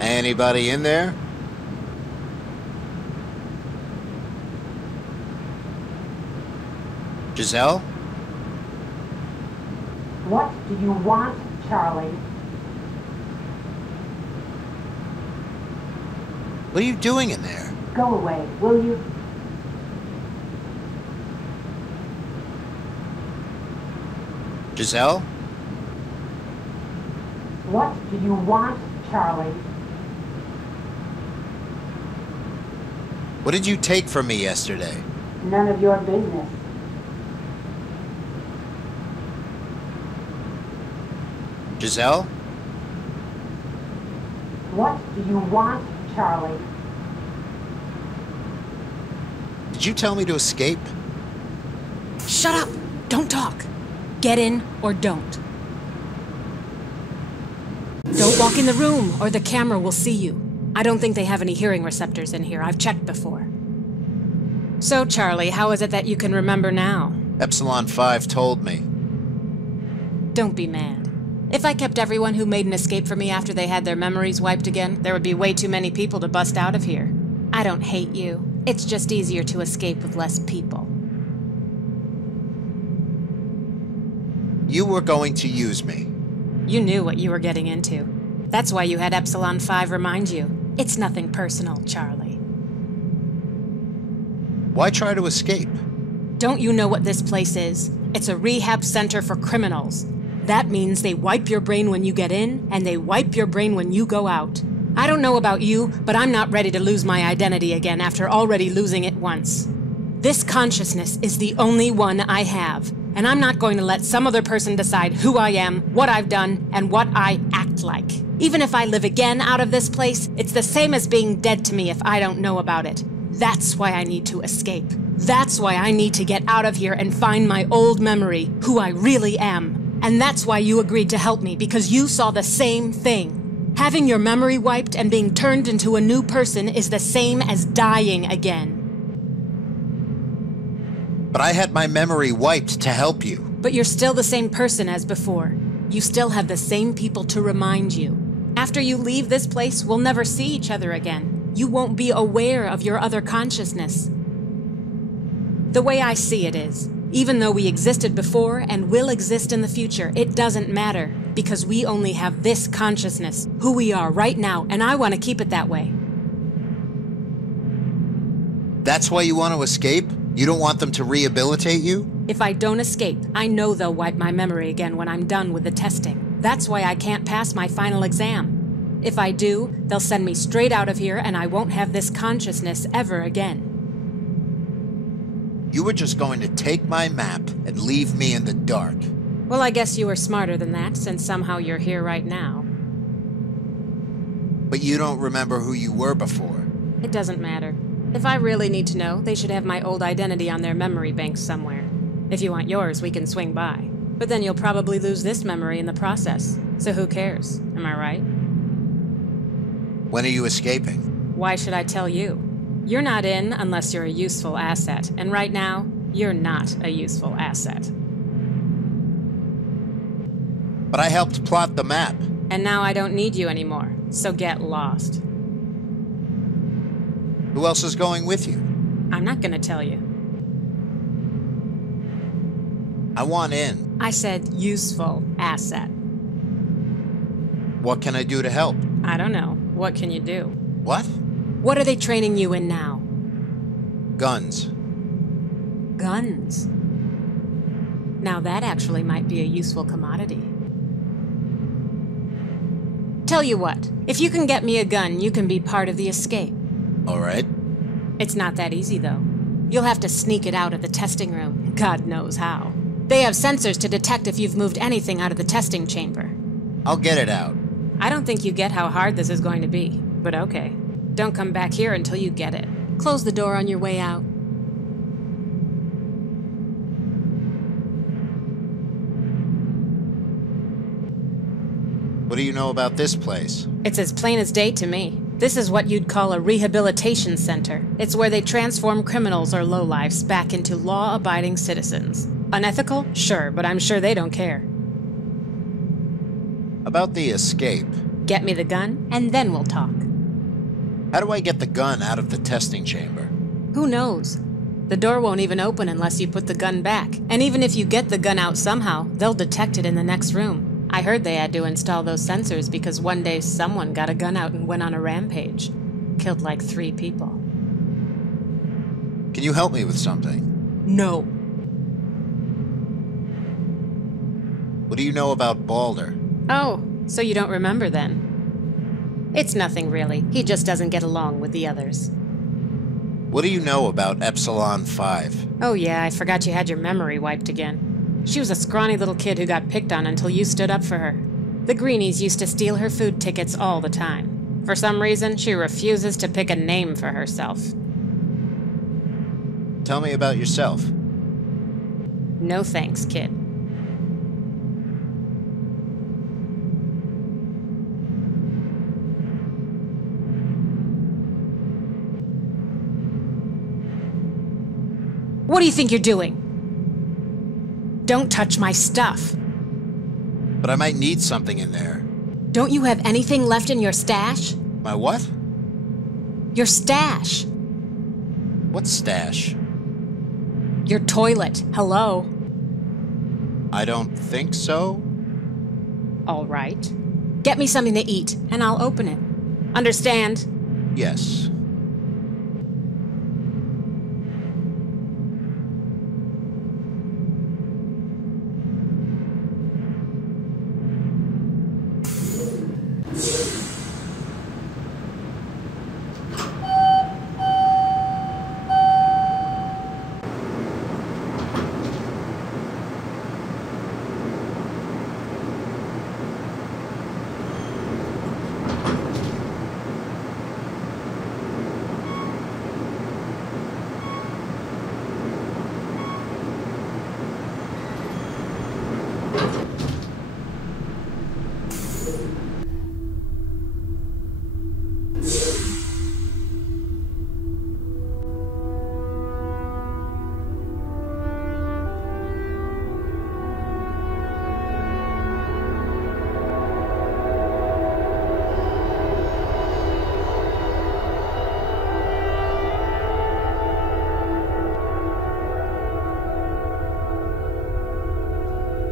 Anybody in there? Giselle? What do you want, Charlie? What are you doing in there? Go away, will you? Giselle? What do you want, Charlie? What did you take from me yesterday? None of your business. Giselle? What do you want, Charlie? Did you tell me to escape? Shut up! Don't talk. Get in or don't. Don't walk in the room or the camera will see you. I don't think they have any hearing receptors in here. I've checked before. So, Charlie, how is it that you can remember now? Epsilon 5 told me. Don't be mad. If I kept everyone who made an escape from me after they had their memories wiped again, there would be way too many people to bust out of here. I don't hate you. It's just easier to escape with less people. You were going to use me. You knew what you were getting into. That's why you had Epsilon 5 remind you. It's nothing personal, Charlie. Why try to escape? Don't you know what this place is? It's a rehab center for criminals. That means they wipe your brain when you get in, and they wipe your brain when you go out. I don't know about you, but I'm not ready to lose my identity again after already losing it once. This consciousness is the only one I have, and I'm not going to let some other person decide who I am, what I've done, and what I act like. Even if I live again out of this place, it's the same as being dead to me if I don't know about it. That's why I need to escape. That's why I need to get out of here and find my old memory, who I really am. And that's why you agreed to help me, because you saw the same thing. Having your memory wiped and being turned into a new person is the same as dying again. But I had my memory wiped to help you. But you're still the same person as before. You still have the same people to remind you. After you leave this place, we'll never see each other again. You won't be aware of your other consciousness. The way I see it is, even though we existed before and will exist in the future, it doesn't matter, because we only have this consciousness, who we are right now, and I want to keep it that way. That's why you want to escape? You don't want them to rehabilitate you? If I don't escape, I know they'll wipe my memory again when I'm done with the testing. That's why I can't pass my final exam. If I do, they'll send me straight out of here and I won't have this consciousness ever again. You were just going to take my map and leave me in the dark. Well, I guess you were smarter than that, since somehow you're here right now. But you don't remember who you were before. It doesn't matter. If I really need to know, they should have my old identity on their memory banks somewhere. If you want yours, we can swing by. But then you'll probably lose this memory in the process. So who cares? Am I right? When are you escaping? Why should I tell you? You're not in unless you're a useful asset. And right now, you're not a useful asset. But I helped plot the map. And now I don't need you anymore. So get lost. Who else is going with you? I'm not gonna tell you. I want in. I said useful asset. What can I do to help? I don't know. What can you do? What? What are they training you in now? Guns. Guns. Now that actually might be a useful commodity. Tell you what, if you can get me a gun, you can be part of the escape. All right. It's not that easy, though. You'll have to sneak it out of the testing room. God knows how. They have sensors to detect if you've moved anything out of the testing chamber. I'll get it out. I don't think you get how hard this is going to be, but okay. Don't come back here until you get it. Close the door on your way out. What do you know about this place? It's as plain as day to me. This is what you'd call a rehabilitation center. It's where they transform criminals or lowlifes back into law-abiding citizens. Unethical? Sure, but I'm sure they don't care. About the escape. Get me the gun, and then we'll talk. How do I get the gun out of the testing chamber? Who knows? The door won't even open unless you put the gun back. And even if you get the gun out somehow, they'll detect it in the next room. I heard they had to install those sensors because one day someone got a gun out and went on a rampage. Killed like 3 people. Can you help me with something? No. What do you know about Balder? Oh, so you don't remember then? It's nothing really. He just doesn't get along with the others. What do you know about Epsilon 5? Oh yeah, I forgot you had your memory wiped again. She was a scrawny little kid who got picked on until you stood up for her. The Greenies used to steal her food tickets all the time. For some reason, she refuses to pick a name for herself. Tell me about yourself. No thanks, kid. What do you think you're doing? Don't touch my stuff. But I might need something in there. Don't you have anything left in your stash? My what? Your stash. What stash? Your toilet. Hello. I don't think so. All right. Get me something to eat, and I'll open it. Understand? Yes.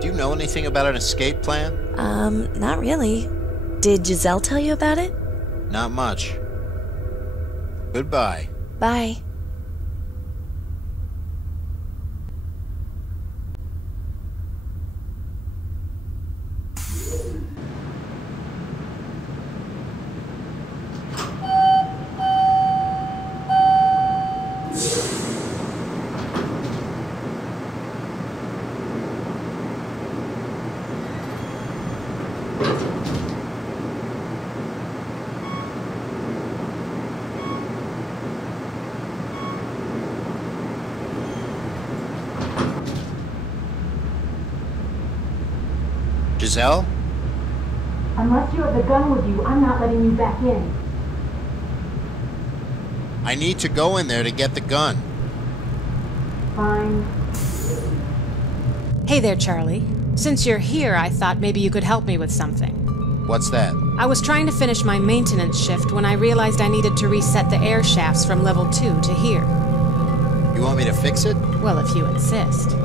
Do you know anything about an escape plan? Not really. Did Giselle tell you about it? Not much. Goodbye. Bye. Giselle? Unless you have the gun with you, I'm not letting you back in. I need to go in there to get the gun. Fine. Hey there, Charlie. Since you're here, I thought maybe you could help me with something. What's that? I was trying to finish my maintenance shift when I realized I needed to reset the air shafts from level 2 to here. You want me to fix it? Well, if you insist.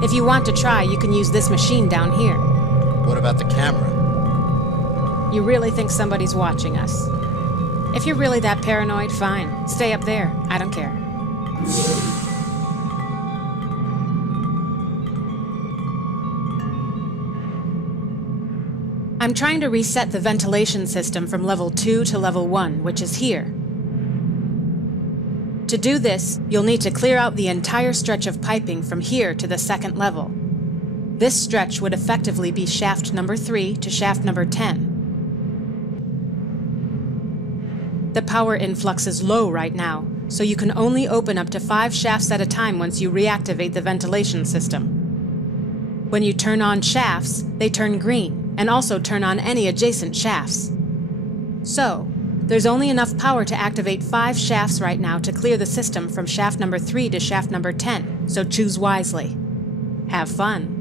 If you want to try, you can use this machine down here. What about the camera? You really think somebody's watching us? If you're really that paranoid, fine. Stay up there. I don't care. I'm trying to reset the ventilation system from level 2 to level 1, which is here. To do this, you'll need to clear out the entire stretch of piping from here to the second level. This stretch would effectively be shaft number 3 to shaft number 10. The power influx is low right now, so you can only open up to 5 shafts at a time once you reactivate the ventilation system. When you turn on shafts, they turn green, and also turn on any adjacent shafts. So, there's only enough power to activate 5 shafts right now to clear the system from shaft number 3 to shaft number 10, so choose wisely. Have fun.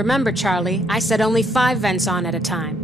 Remember, Charlie, I said only 5 vents on at a time.